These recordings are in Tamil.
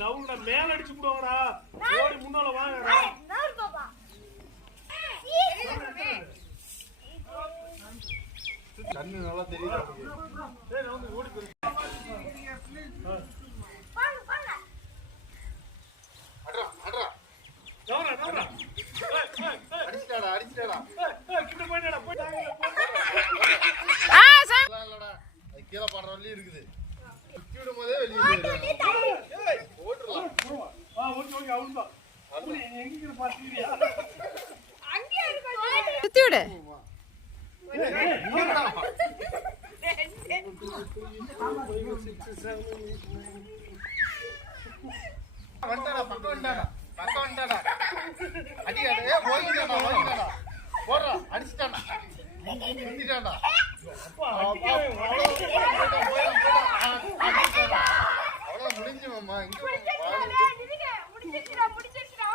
நவுங்கடா மேல அடிச்சு போடுவாங்கடா. ஓடி முன்னால வாங்கடா. நவுர் பாப்பா. கண்ணு நல்லா தெரியுதா? டேய் நவுந்து ஓடி போய். பாங்க பாங்க. அடடா அடடா. நவுரா நவுரா. அடிச்சடா அடிச்சடா. கிட்ட போய்டா போய்டாங்க. சாங்கலடா. அது கீழ படுற வழி இருக்குது. சுத்திடும்போதே வெளிய போயிடு. ஏய் ஓடுறலாம். ஓடி ஓடி அவுண்டா. அது எங்க இருக்கு பாத்தீரியா? அங்க இருக்கு. சுத்தி விடு. வண்டடா பக்கம் வண்டடா. பக்கம் வண்டடா. அடிடா ஏய் ஓடிடா ஓடிடா. போறா அடிச்சிட்டானா. நின்னுட்டானா. அப்பா அவ்வளவு முடிஞ்சு மாமா இங்க முடிச்சிடுடா முடிச்சிடுடா.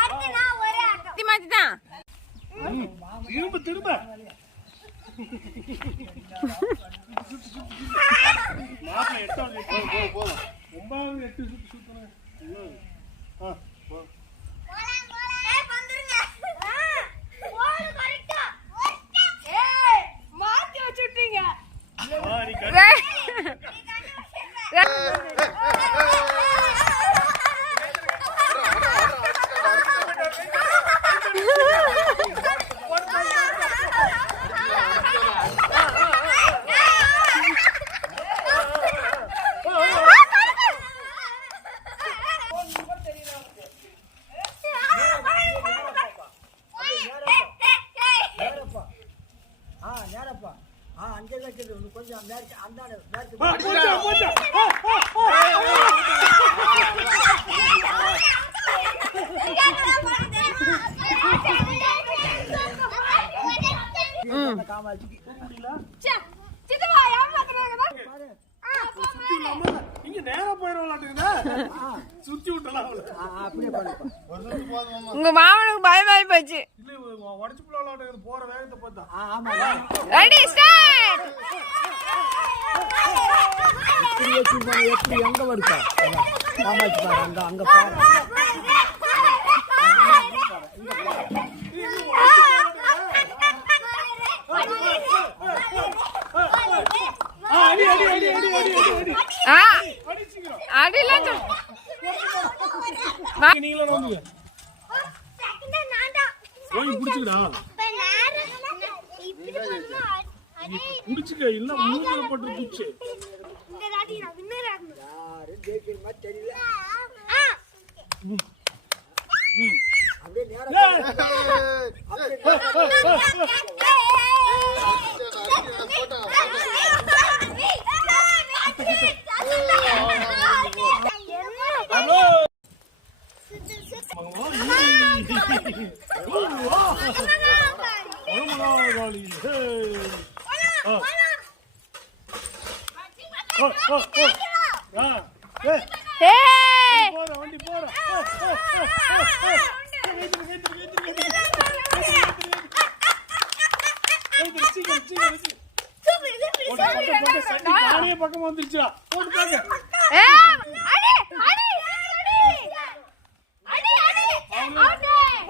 அடுத்து நான் ஒரே ஆட்டம் மாத்தி தான். திரும்ப திரும்ப. மாமா 8 போ. 9 8 சுத்தணும். போ. ஏய் வந்துருங்க. போடு கரெக்ட்டா. ஏய் மாத்தி வச்சிட்டீங்க. நீ கரெக்ட். உங்க மாமனுக்கு பயமாயி போச்சு. போற வேகத்தை பார்த்தா ரெடி ஸ்டார்ட். எப்படி எங்க வருதா காமாட்சி பாரு அங்க அங்க பாரு. புடிச்சுக்க இல்ல மூணுல போட்டு புடிச்சு இந்த ராடி நான் வின்னர் ஆகணும். யாரு ஜெயிக்கணுமா தெரியல. அப்படியே நேரா வண்டி போற பக்கம் வந்துருச்சா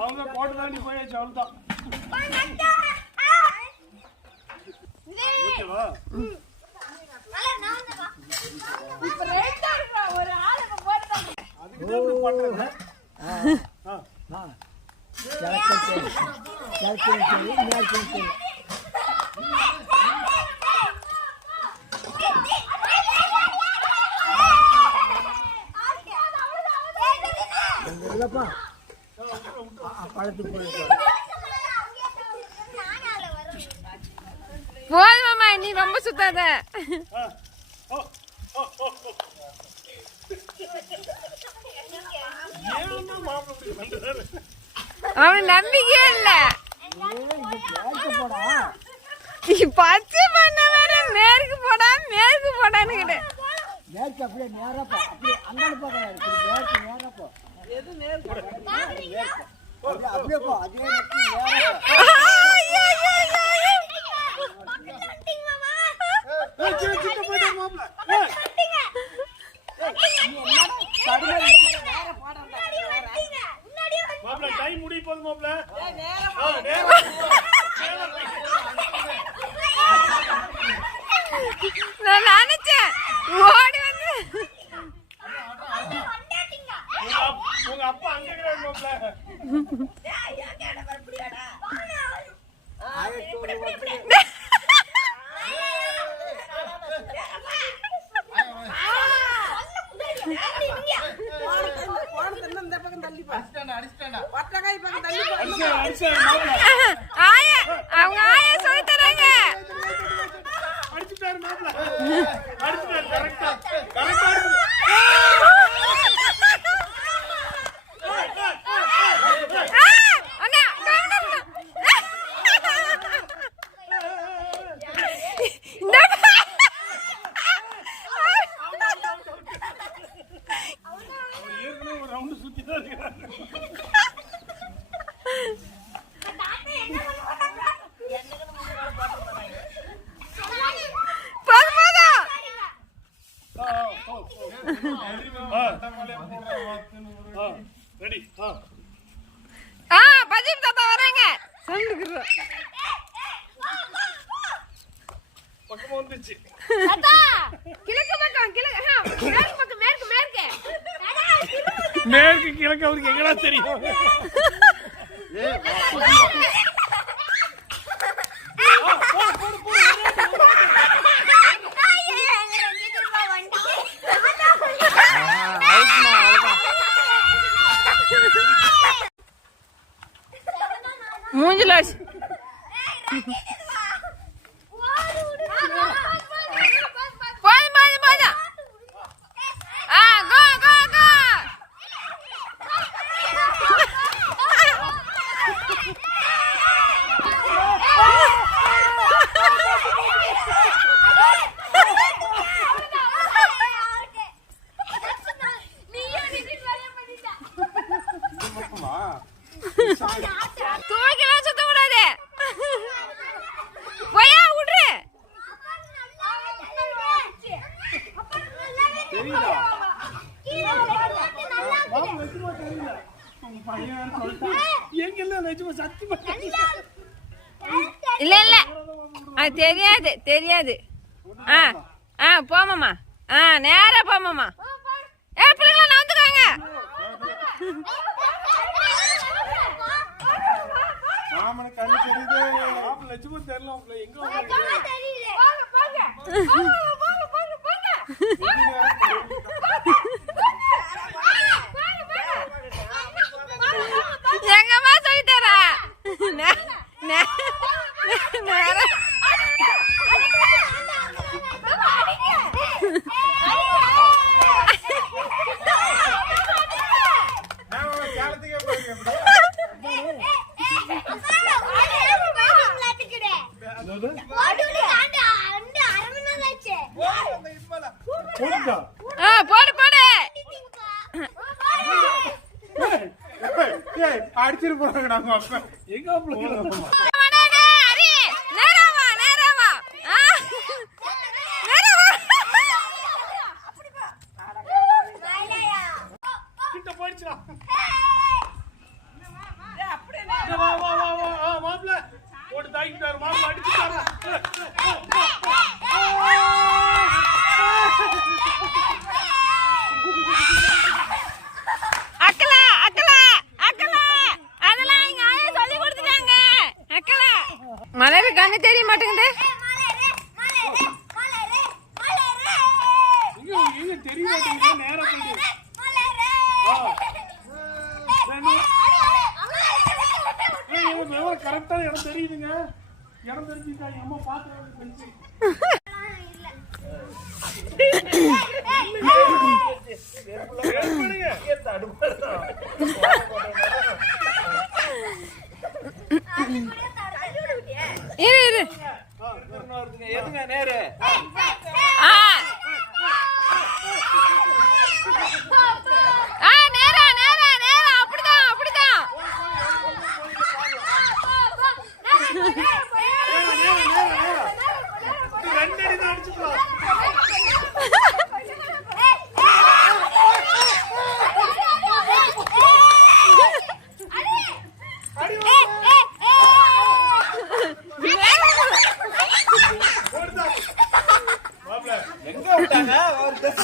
அவங்க போட்டு தாண்டி போயாச்சு அவ்வளவுதான். ஓகேவா போதுமாமா நீ ரொம்ப சுத்தாத. அவன் நம்பிக்கையே இல்ல. பச்சை பண்ண வேற மேற்கு போடா மேற்கு போடான்னு கிட்ட மேற்கு அப்படியே நேரப்பா அப்படியே அங்காடு போகலாம். மேற்கு நேரப்போ எது நேருக்கு அப்படியே போ அதே நேரத்துல நான் நினைச்சேன் ஓடி வந்து உங்க அப்பா அங்க இருக்கிறாரு. ஆயா அவங்க ஆயா சொல்லி தராங்க. அடிச்சுட்டாரு மாப்ள. அடிச்சுட்டாரு கரெக்ட்டா. கரெக்ட்டா அடிச்சு. அண்ணா ஒரு ரவுண்ட் சுத்தி தான் இருக்காரு. ரெடி பஜிப் தாத்தா வராங்க. சொல்லுக்குறோம் பக்கமா வந்துச்சு. தாத்தா கிழக்கு பக்கம் கிழக்கு மேற்கு பக்கம் மேற்கு மேற்கு மேற்கு கிழக்கு அவருக்கு எங்கடா தெரியும்? மூஞ்சில தூக்கிலாம் சுத்த கூடாது. போயா விட்ரு. இல்ல இல்ல அது தெரியாது தெரியாது. போமாமா. நேரா போமாமா. பிள்ளைங்கள நவுந்துக்காங்க. கண்ணு தெரியுது. லட்சுமி தெரியல எங்க எங்கம்மா சொல்லி தரா. போடு போடு. அடிச்சிட்டு போறாங்க. நாங்க எங்க போயிடுச்சுடா. மாப்பிள்ள போட்டு தாக்கிட்டாரு. மாப்பிள்ள அடிச்சுட்டாரு. அக்கலா அக்கலா அக்கலா அதெல்லாம் எங்க ஆயா சொல்லி கொடுத்துட்டாங்க. அக்கலா மலரு கண்ணு தெரிய மாட்டேங்குது. எங்க தெரிய மாட்டேங்குது. நேரா போயிடு. கரெக்டான இடம் தெரியுதுங்க. இடம் தெரிஞ்சுட்டா அம்மா பாத்து இரு எதுங்க நேரு நேரா நேரா நேரா அப்படிதான் அப்படிதான். ரெண்டடி தான் அடிச்சுக்கலாம்.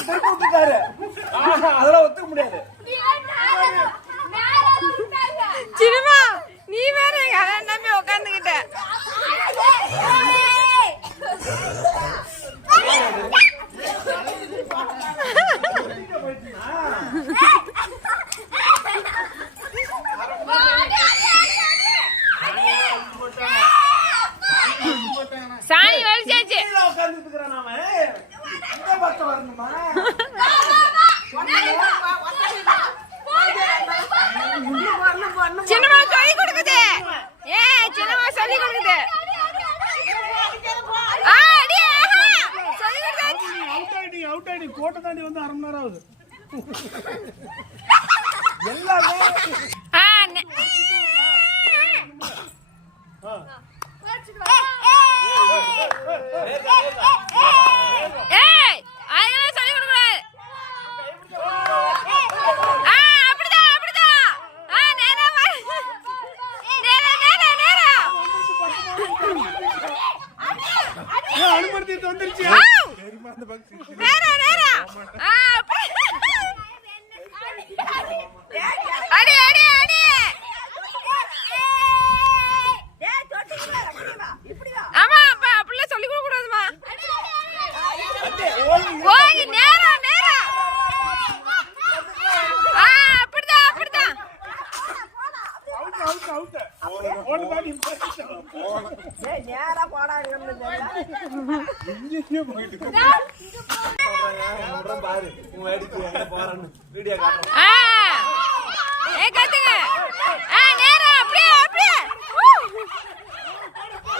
திருப்பி விட்டுட்டாரு. அதெல்லாம் ஒத்துக்க முடியாது. சினிமா நீ வேற எங்க அண்ணன் நம்பி உட்காந்துக்கிட்ட. சாணி வலிச்சாச்சு. உட்கார்ந்துட்டு இருக்கிறான் நாம. எந்த பக்கம் வரணுமா? சின்னமா சொல்லி கொடுக்குது. ஏ சின்னமா சொல்லி கொடுக்குது. அவுட் ஆயிடி கோட்டை தாண்டி வந்து 1/2 மணி நேரம் ஆகுது. எல்லாமே அனுமதி வந்துருச்சு. ஆமா அப்பா அப்படில சொல்லி கொடுக்க கூடாதுமா. ஓய் நேரா நேரா. அப்படிதான் அப்படிதான். அவுட் ஓடு பாடி ஏய் நேரா போடாதீங்க. இங்கே போயிட்டு சொல்றேன் பாரு. உன் அடிச்சு எங்க போறன்னு வீடியோ காட்டுறேன். ஏய் கத்துங்க. நேரா அப்படியே அப்படியே.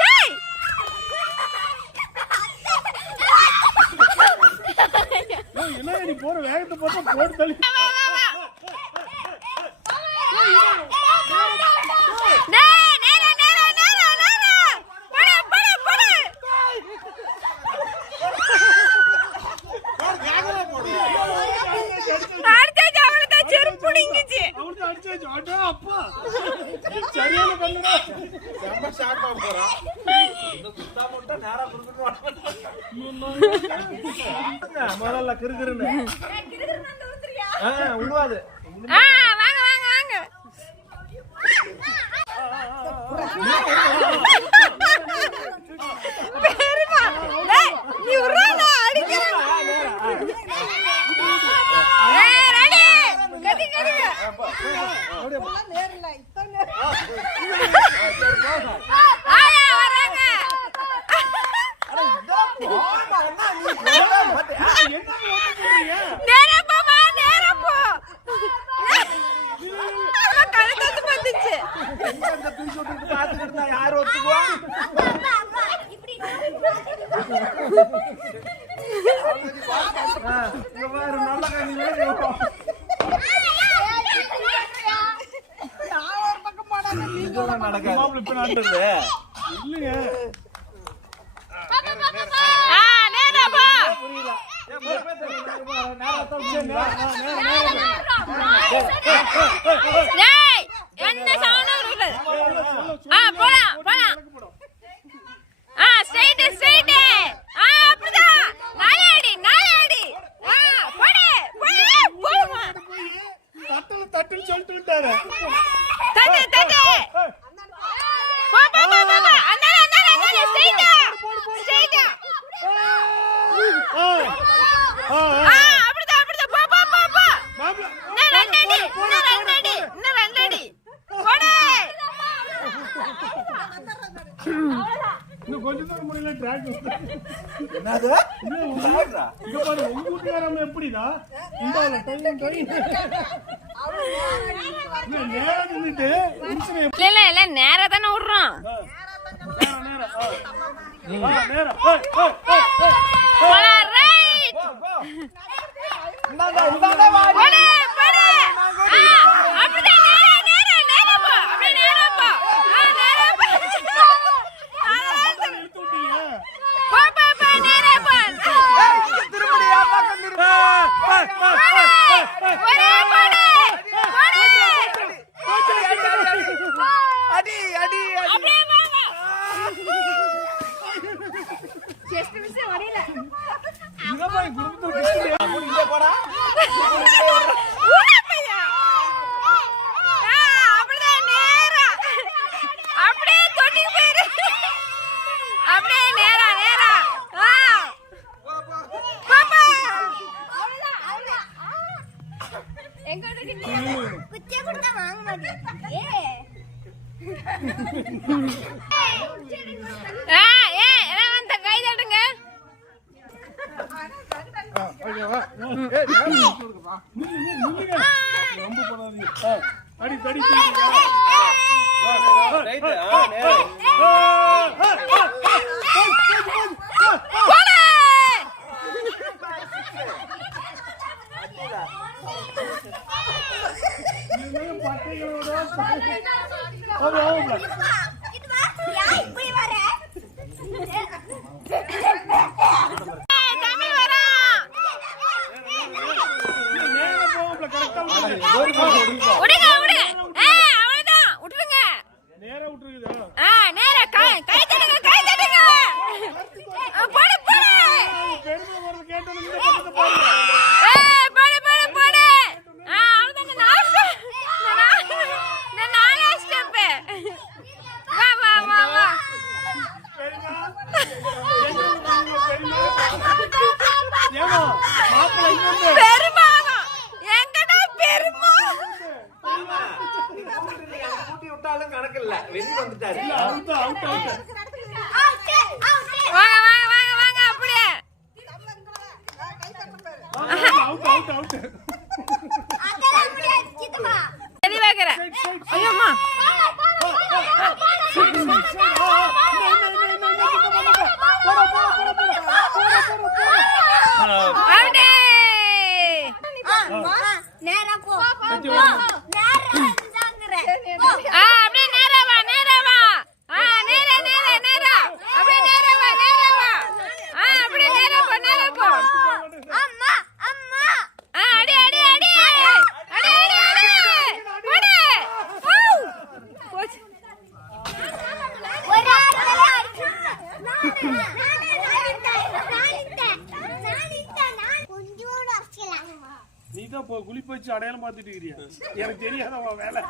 டேய் என்ன நீ போற வேகத்தை பார்த்தா போட்டு தள்ளி. அப்பா சரியான பண்ணுடா. ரொம்ப ஷாக் ஆக போறான். இந்த குத்தா முட்டை நேரா குறுக்குன்னு முதல்ல கிறுகிறுன்னு விடுவாது. வாங்க வாங்க வாங்க. பெருமா டேய் நீ உறனா அடிக்கிறேன். ரெடி கதி கடிங்க. நேர்ல இத்தனை ஆயா வராங்க. நேரா போமா நேரா போ. கழுத்து வந்துச்சு. இந்த துணி சுட்டு பாத்துக்கிட்டு இருந்தா யார் ஒத்துக்குவா? இங்க பாரு நல்ல கண்ணி இதெல்லாம் நடக்காது. இப்ப நடந்தது இல்லைங்க. நேரா போ. புரியல. டேய் என்ன சவுண்ட் வருது? போலாம் போலாம். Straight straight. அப்படிதான். நாலடி நாலடி. போடு போடு போடுமா. தட்டுன்னு சொல்லிட்டு விட்டாரு. தட்டு தட்டு. போ போ போ போ. அண்ணா அண்ணா அண்ணா ஸ்ட்ரைட் ஸ்ட்ரைட். அப்படிதான் அப்படிதான். போ போ போ போ. இன்னும் ரெண்டடி இன்னும் ரெண்டடி இன்னும் ரெண்டடி. போடு. இன்னும் கொஞ்சம் தூரம் முடியல ட்ராக். என்னது? இங்க பாரு உங்க வீட்டுக்காரங்க எப்படிடா இந்த டைம் நேரா நின்னுட்டு இல்ல இல்ல நேரா தானே விடுறோம். நேரா போலாம் ரைட். இந்தாடா இந்தாடா வாடி. போடு போடு. அப்படிதான் நேரா நேரா நேரா போ. அப்படியே நேரா போ. நேரா போ. போ போ போ நேரா போ. திரும்படி ஏமாக்கம் திரும்ப. அடி அடி அடி. ஜஸ்ட் மிஸ் வரல. இங்க பாரு குடும்பத்துல இங்க போடா. உடப்பையா. அப்படிதான் நேரா. அப்படியே தொட்டிக்கு போயிரு. அப்படியே நேரா நேரா. பாப்பா. எங்க குச்சியை கொடுத்தா வாங்க மாட்டேன். கை தட்டுங்க. கணக்கு இல்ல வெளியே வந்துட்டாரு. நேரா போ. அப்படியே நேரா வா நேரா வா. நேரா நேரா நேரா. அப்படியே நேரா வா நேரா வா. அப்படியே நேரா போ நேரா போ. அம்மா அம்மா. அடி அடி அடி. அடி அடி அடி. போடு. போச்சு. ஒரு ஆளே அடிச்சு. நீதான் குளி போச்சு அடையாளம் பார்த்துட்டு இருக்கிறியா? எனக்கு தெரியாத வேலை.